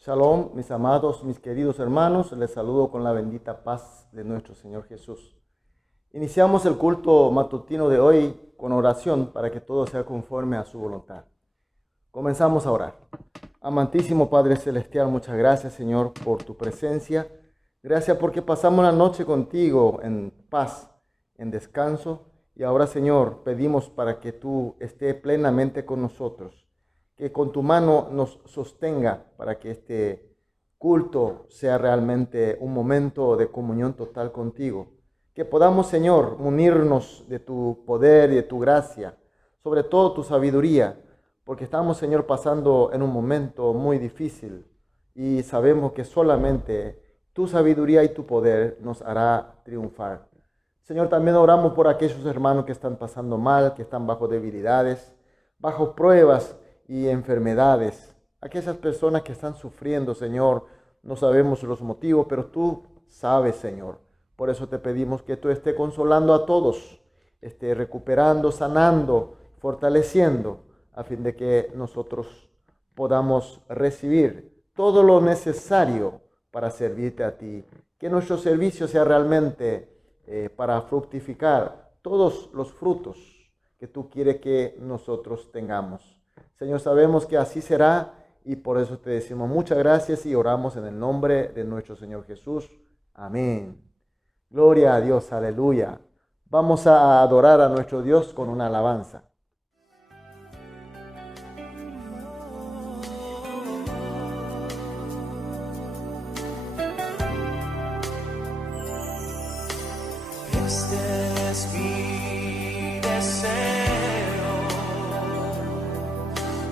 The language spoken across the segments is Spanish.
Shalom, mis amados, mis queridos hermanos, les saludo con la bendita paz de nuestro Señor Jesús. Iniciamos el culto matutino de hoy con oración para que todo sea conforme a su voluntad. Comenzamos a orar. Amantísimo Padre Celestial, muchas gracias, Señor, por tu presencia. Gracias porque pasamos la noche contigo en paz, en descanso. Y ahora, Señor, pedimos para que tú estés plenamente con nosotros, que con tu mano nos sostenga para que este culto sea realmente un momento de comunión total contigo. Que podamos, Señor, unirnos de tu poder y de tu gracia, sobre todo tu sabiduría, porque estamos, Señor, pasando en un momento muy difícil y sabemos que solamente tu sabiduría y tu poder nos hará triunfar. Señor, también oramos por aquellos hermanos que están pasando mal, que están bajo debilidades, bajo pruebas y enfermedades. Aquellas personas que están sufriendo, Señor, no sabemos los motivos, pero tú sabes, Señor. Por eso te pedimos que tú estés consolando a todos, estés recuperando, sanando, fortaleciendo, a fin de que nosotros podamos recibir todo lo necesario para servirte a ti. Que nuestro servicio sea realmente para fructificar todos los frutos que tú quieres que nosotros tengamos. Señor, sabemos que así será y por eso te decimos muchas gracias y oramos en el nombre de nuestro Señor Jesús. Amén. Gloria a Dios, aleluya. Vamos a adorar a nuestro Dios con una alabanza. Este es mi deseo,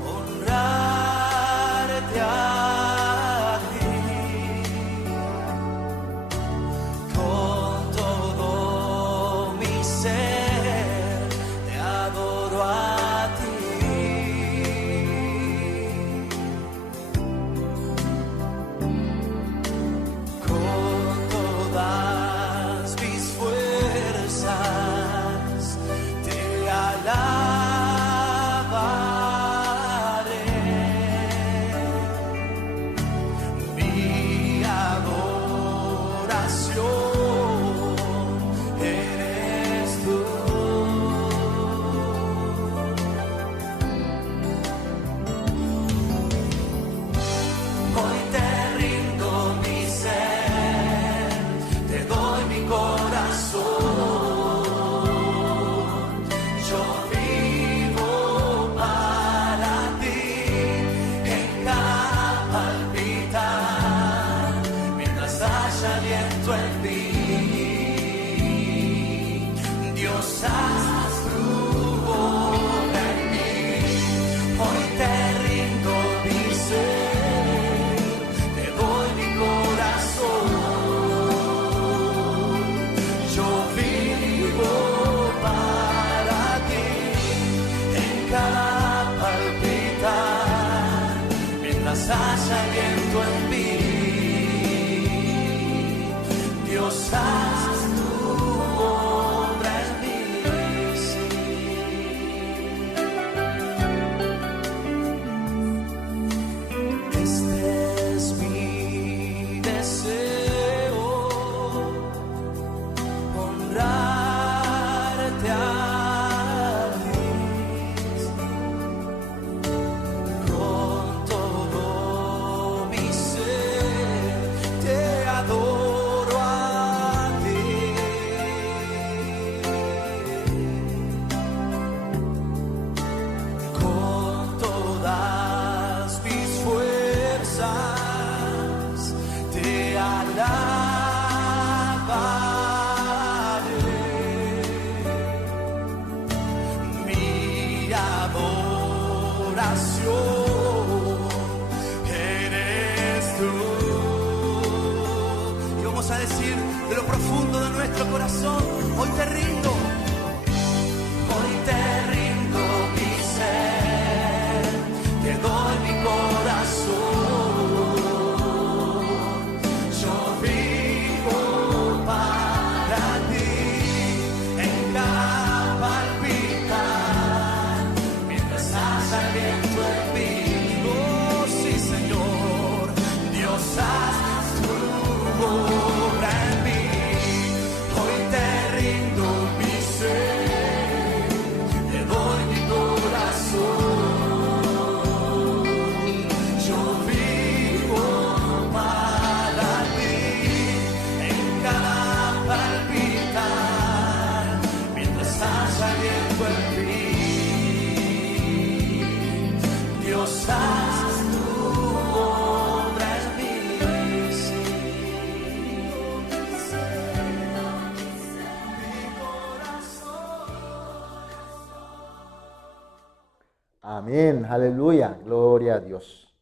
honrarte a ti, con todo mi ser, te adoro a ti, con todas mis fuerzas. Haya aliento en mí, Dios, haz tu obra en mí, sí. Este es mi deseo, honrarte a ti, con todo mi ser te adoro a ti. Amén, aleluya, gloria a Dios.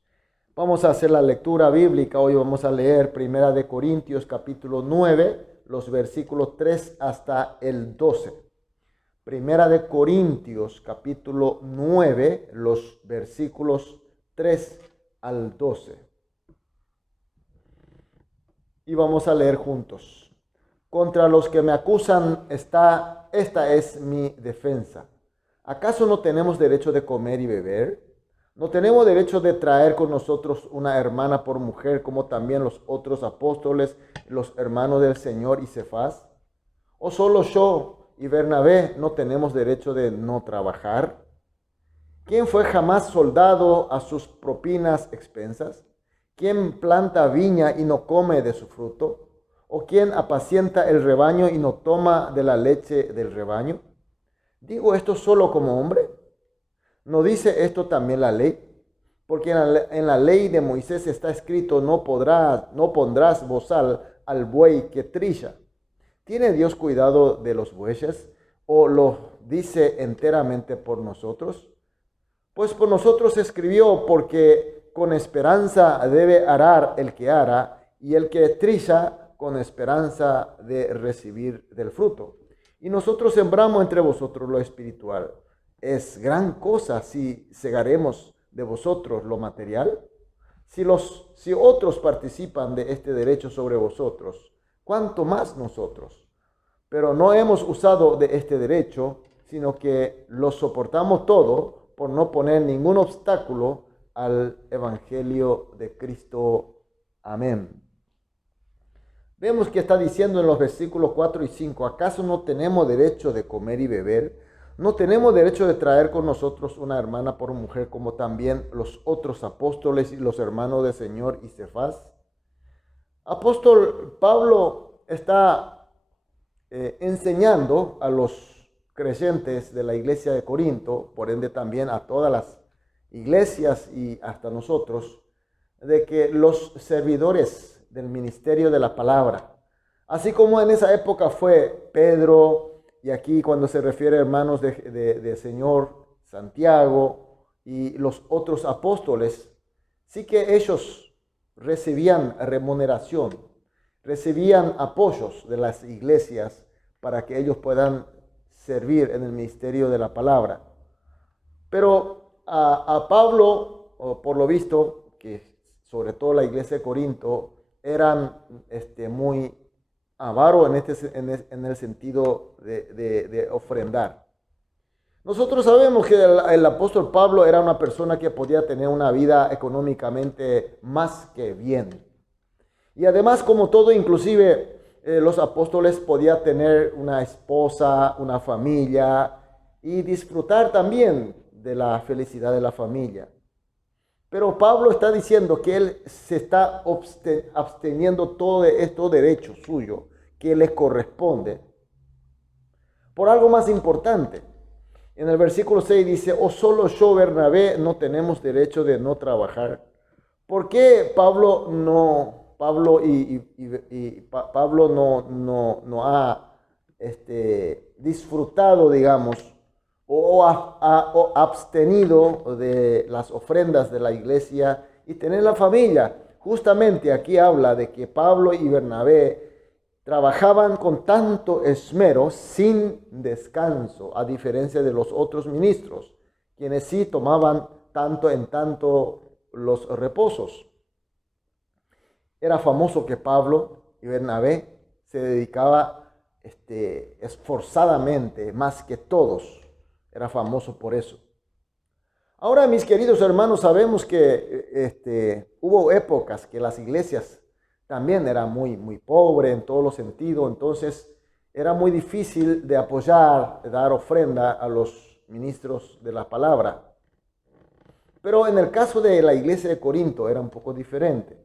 Vamos a hacer la lectura bíblica. Hoy vamos a leer 1 Corintios capítulo 9, los versículos 3 hasta el 12. 1 Corintios capítulo 9, los versículos 3 al 12. Y vamos a leer juntos. Contra los que me acusan esta es mi defensa. ¿Acaso no tenemos derecho de comer y beber? ¿No tenemos derecho de traer con nosotros una hermana por mujer, como también los otros apóstoles, los hermanos del Señor y Cefas? ¿O solo yo y Bernabé no tenemos derecho de no trabajar? ¿Quién fue jamás soldado a sus propinas expensas? ¿Quién planta viña y no come de su fruto? ¿O quién apacienta el rebaño y no toma de la leche del rebaño? ¿Digo esto solo como hombre? ¿No dice esto también la ley? Porque en la ley de Moisés está escrito, no pondrás bozal al buey que trilla. ¿Tiene Dios cuidado de los bueyes? ¿O lo dice enteramente por nosotros? Pues por nosotros escribió, porque con esperanza debe arar el que ara, y el que trilla con esperanza de recibir del fruto. Y nosotros sembramos entre vosotros lo espiritual. ¿Es gran cosa si segaremos de vosotros lo material? Si otros participan de este derecho sobre vosotros, ¿cuánto más nosotros? Pero no hemos usado de este derecho, sino que lo soportamos todo por no poner ningún obstáculo al evangelio de Cristo. Amén. Vemos que está diciendo en los versículos 4 y 5, ¿acaso no tenemos derecho de comer y beber? ¿No tenemos derecho de traer con nosotros una hermana por mujer, como también los otros apóstoles y los hermanos del Señor y Cefas? Apóstol Pablo está enseñando a los creyentes de la iglesia de Corinto, por ende también a todas las iglesias y hasta nosotros, de que los servidores del ministerio de la palabra, así como en esa época fue Pedro, y aquí cuando se refiere a hermanos de Señor, Santiago y los otros apóstoles, sí que ellos recibían remuneración, recibían apoyos de las iglesias para que ellos puedan servir en el ministerio de la palabra. Pero a Pablo, por lo visto, que sobre todo la iglesia de Corinto, eran muy avaros en el sentido de ofrendar. Nosotros sabemos que el apóstol Pablo era una persona que podía tener una vida económicamente más que bien. Y además, como todo, inclusive los apóstoles podían tener una esposa, una familia y disfrutar también de la felicidad de la familia. Pero Pablo está diciendo que él se está absteniendo todo esto derecho suyo que le corresponde por algo más importante. En el versículo 6 dice, ¿o solo yo, Bernabé, no tenemos derecho de no trabajar? ¿Por qué Pablo no ha disfrutado, digamos, o abstenido de las ofrendas de la iglesia y tener la familia? Justamente aquí habla de que Pablo y Bernabé trabajaban con tanto esmero sin descanso, a diferencia de los otros ministros, quienes sí tomaban tanto en tanto los reposos. Era famoso que Pablo y Bernabé se dedicaban esforzadamente, más que todos. Era famoso por eso. Ahora, mis queridos hermanos, sabemos que hubo épocas que las iglesias también eran muy pobres en todos los sentidos. Entonces, era muy difícil de apoyar, de dar ofrenda a los ministros de la palabra. Pero en el caso de la iglesia de Corinto era un poco diferente.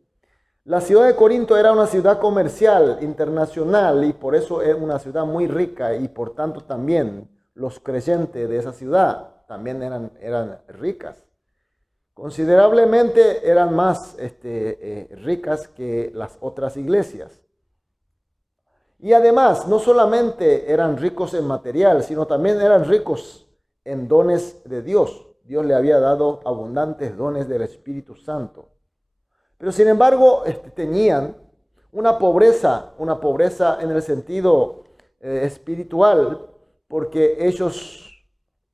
La ciudad de Corinto era una ciudad comercial, internacional, y por eso era una ciudad muy rica, y por tanto también los creyentes de esa ciudad también eran ricas. Considerablemente eran más ricas que las otras iglesias. Y además, no solamente eran ricos en material, sino también eran ricos en dones de Dios, Dios le había dado abundantes dones del Espíritu Santo. Pero sin embargo, tenían una pobreza en el sentido espiritual, porque ellos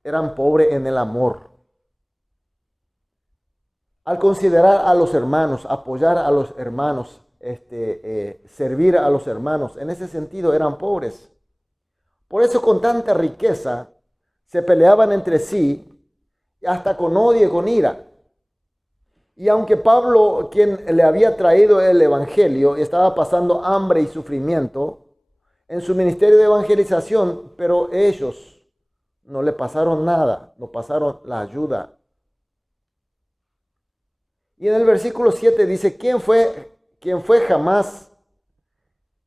eran pobres en el amor. Al considerar a los hermanos, apoyar a los hermanos, servir a los hermanos, en ese sentido eran pobres. Por eso con tanta riqueza se peleaban entre sí, hasta con odio y con ira. Y aunque Pablo, quien le había traído el evangelio, estaba pasando hambre y sufrimiento en su ministerio de evangelización, pero ellos no le pasaron nada, no pasaron la ayuda. Y en el versículo 7 dice, ¿quién fue jamás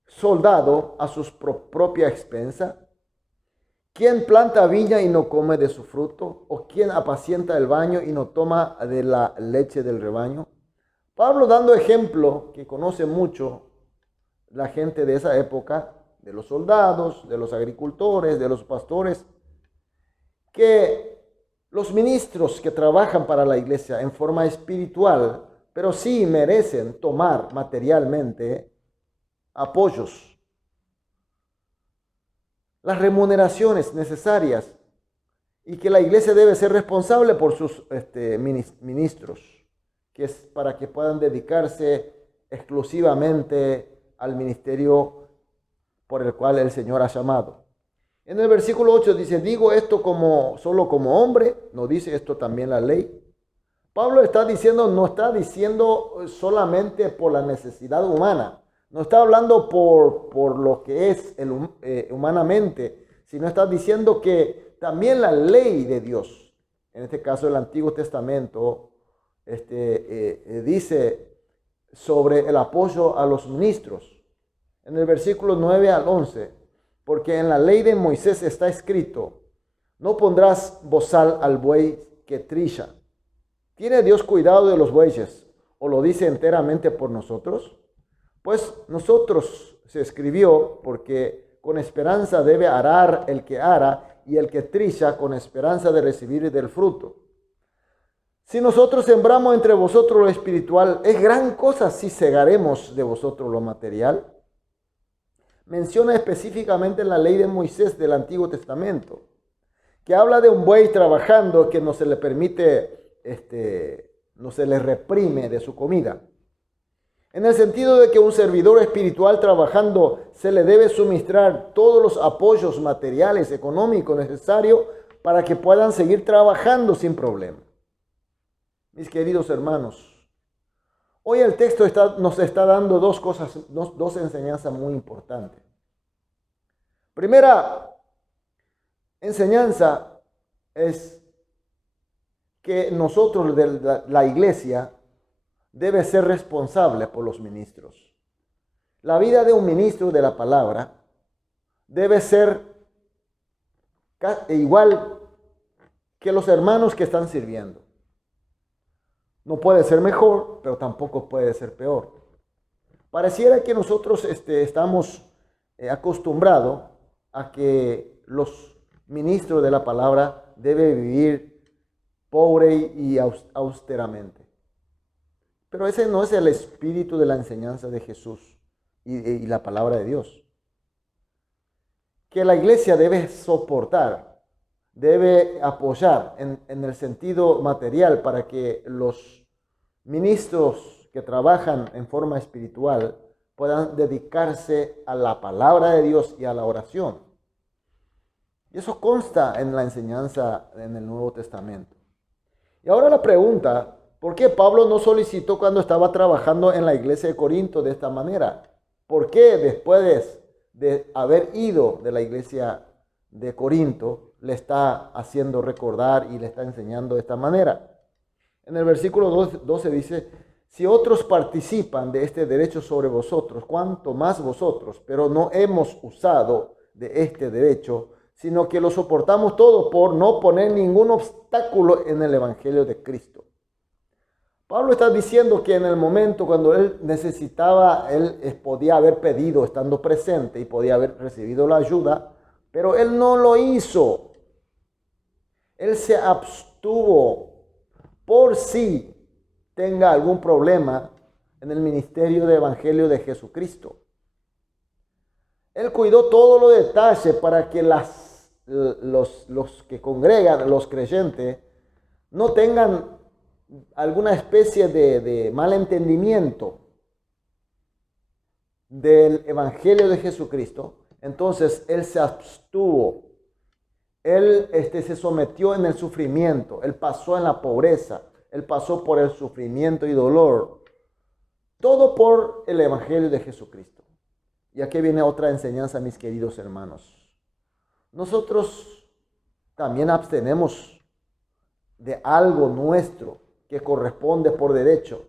soldado a su propia expensa? ¿Quién planta viña y no come de su fruto? ¿O quién apacienta el baño y no toma de la leche del rebaño? Pablo, dando ejemplo que conoce mucho la gente de esa época, de los soldados, de los agricultores, de los pastores, que los ministros que trabajan para la iglesia en forma espiritual, pero sí merecen tomar materialmente apoyos, las remuneraciones necesarias, y que la iglesia debe ser responsable por sus ministros, que es para que puedan dedicarse exclusivamente al ministerio por el cual el Señor ha llamado. En el versículo 8 dice, digo esto solo como hombre, no dice esto también la ley. Pablo no está diciendo solamente por la necesidad humana, no está hablando por lo que es humanamente, sino está diciendo que también la ley de Dios, en este caso el Antiguo Testamento, dice sobre el apoyo a los ministros. En el versículo 9 al 11, porque en la ley de Moisés está escrito, no pondrás bozal al buey que trilla. ¿Tiene Dios cuidado de los bueyes o lo dice enteramente por nosotros? Pues nosotros se escribió porque con esperanza debe arar el que ara y el que trilla con esperanza de recibir del fruto. Si nosotros sembramos entre vosotros lo espiritual, ¿es gran cosa si segaremos de vosotros lo material? Menciona específicamente en la ley de Moisés del Antiguo Testamento, que habla de un buey trabajando que no se le permite, no se le reprime de su comida. En el sentido de que un servidor espiritual trabajando se le debe suministrar todos los apoyos materiales, económicos necesarios para que puedan seguir trabajando sin problema. Mis queridos hermanos, hoy el texto nos está dando dos enseñanzas muy importantes. Primera enseñanza es que nosotros de la iglesia debe ser responsable por los ministros. La vida de un ministro de la palabra debe ser igual que los hermanos que están sirviendo. No puede ser mejor, pero tampoco puede ser peor. Pareciera que nosotros estamos acostumbrados a que los ministros de la palabra deben vivir pobre y austeramente. Pero ese no es el espíritu de la enseñanza de Jesús y la palabra de Dios. Que la iglesia debe soportar, debe apoyar en el sentido material para que los ministros que trabajan en forma espiritual puedan dedicarse a la palabra de Dios y a la oración. Y eso consta en la enseñanza en el Nuevo Testamento. Y ahora la pregunta, ¿por qué Pablo no solicitó cuando estaba trabajando en la iglesia de Corinto de esta manera? ¿Por qué después de haber ido de la iglesia de Corinto le está haciendo recordar y le está enseñando de esta manera? En el versículo 12 dice, si otros participan de este derecho sobre vosotros, cuánto más vosotros, pero no hemos usado de este derecho, sino que lo soportamos todo por no poner ningún obstáculo en el evangelio de Cristo. Pablo está diciendo que en el momento cuando él necesitaba, él podía haber pedido estando presente y podía haber recibido la ayuda, pero él no lo hizo. Él se sostuvo por si tenga algún problema en el ministerio de Evangelio de Jesucristo. Él cuidó todos los detalles para que los que congregan, los creyentes, no tengan alguna especie de malentendimiento del Evangelio de Jesucristo. Entonces Él se abstuvo, Él se sometió en el sufrimiento, Él pasó en la pobreza, Él pasó por el sufrimiento y dolor, todo por el Evangelio de Jesucristo. Y aquí viene otra enseñanza, mis queridos hermanos. Nosotros también abstenemos de algo nuestro que corresponde por derecho.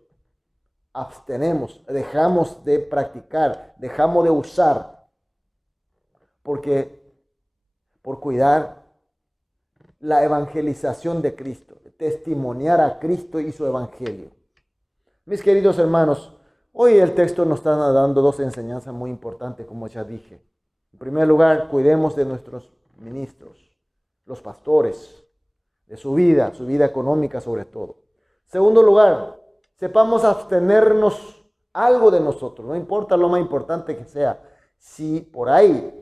Abstenemos, dejamos de practicar, dejamos de usar, porque por cuidar la evangelización de Cristo, testimoniar a Cristo y su evangelio. Mis queridos hermanos, hoy el texto nos está dando dos enseñanzas muy importantes, como ya dije. En primer lugar, cuidemos de nuestros ministros, los pastores, de su vida económica sobre todo. Segundo lugar, sepamos abstenernos algo de nosotros, no importa lo más importante que sea. Si por ahí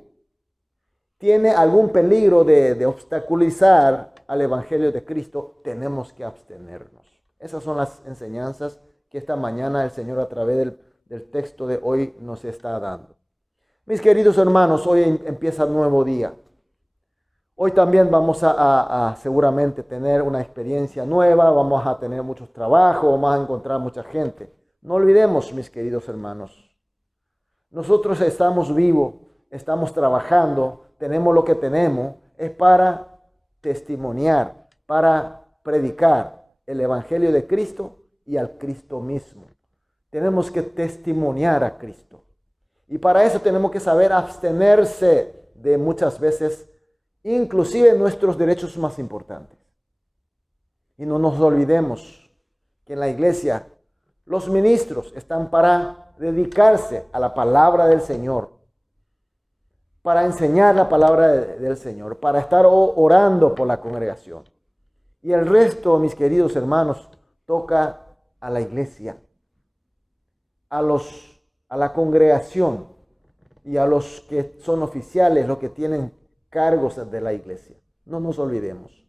tiene algún peligro de obstaculizar al Evangelio de Cristo, tenemos que abstenernos. Esas son las enseñanzas que esta mañana el Señor a través del texto de hoy nos está dando. Mis queridos hermanos, hoy empieza un nuevo día. Hoy también vamos a seguramente tener una experiencia nueva, vamos a tener muchos trabajos, vamos a encontrar mucha gente. No olvidemos, mis queridos hermanos, nosotros estamos vivos, estamos trabajando, tenemos lo que tenemos, es para testimoniar, para predicar el Evangelio de Cristo y al Cristo mismo. Tenemos que testimoniar a Cristo. Y para eso tenemos que saber abstenerse de muchas veces, inclusive nuestros derechos más importantes. Y no nos olvidemos que en la iglesia los ministros están para dedicarse a la palabra del Señor, para enseñar la palabra del Señor, para estar orando por la congregación. Y el resto, mis queridos hermanos, toca a la iglesia, a la congregación y a los que son oficiales, los que tienen cargos de la iglesia. No nos olvidemos.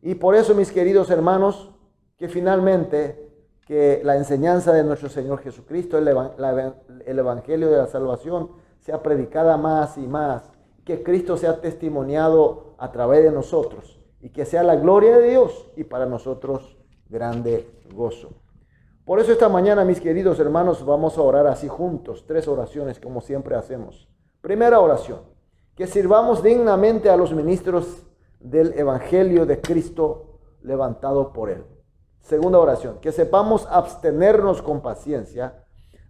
Y por eso, mis queridos hermanos, que finalmente que la enseñanza de nuestro Señor Jesucristo, el Evangelio de la salvación, sea predicada más y más, que Cristo sea testimoniado a través de nosotros y que sea la gloria de Dios y para nosotros grande gozo. Por eso esta mañana, mis queridos hermanos, vamos a orar así juntos, 3 oraciones como siempre hacemos. Primera oración, que sirvamos dignamente a los ministros del Evangelio de Cristo levantado por Él. Segunda oración, que sepamos abstenernos con paciencia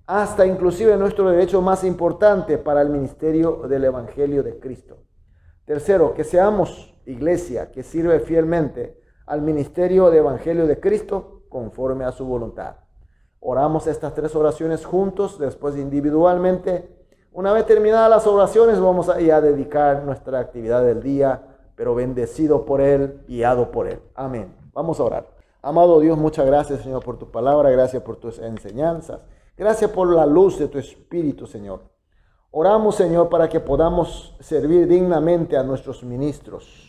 hasta inclusive nuestro derecho más importante para el ministerio del Evangelio de Cristo. Tercero, que seamos iglesia que sirve fielmente al ministerio del Evangelio de Cristo conforme a su voluntad. Oramos estas 3 oraciones juntos, después individualmente. Una vez terminadas las oraciones, vamos a dedicar nuestra actividad del día, pero bendecido por Él, guiado por Él. Amén. Vamos a orar. Amado Dios, muchas gracias, Señor, por tu palabra, gracias por tus enseñanzas, gracias por la luz de tu Espíritu, Señor. Oramos, Señor, para que podamos servir dignamente a nuestros ministros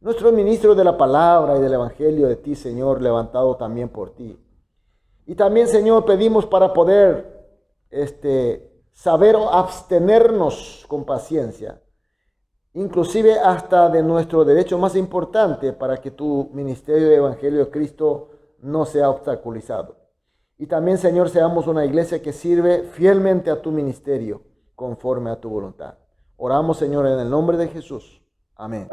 de la palabra y del Evangelio de ti, Señor, levantado también por ti. Y también, Señor, pedimos para poder saber abstenernos con paciencia, inclusive hasta de nuestro derecho más importante, para que tu ministerio de Evangelio de Cristo no sea obstaculizado. Y también, Señor, seamos una iglesia que sirve fielmente a tu ministerio conforme a tu voluntad. Oramos, Señor, en el nombre de Jesús. Amén.